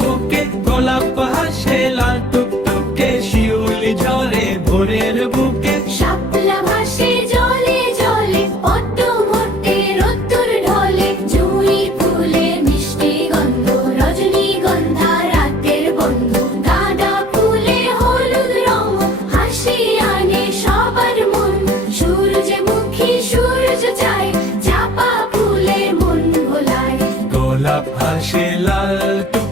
বুকে, গোলাপ হাসে লাল টুকটুকে, শিউলি ঝরে ভোরের বুকে। শাপলা ভাসে জলে জলে, পদ্ম ভর্তে রোদ্দুর ঢলে, জুঁই ফুলের মিষ্টি গন্ধ, রজনীগন্ধা রাতের বন্ধু। গাঁদা ফুলে হলুদ রং, হাসি আনে সবার মন। সূর্যমুখী সূর্য চায়, চাপা ফুলে মন ভোলায়। গোলাপ হাসে লাল টুকটুকে,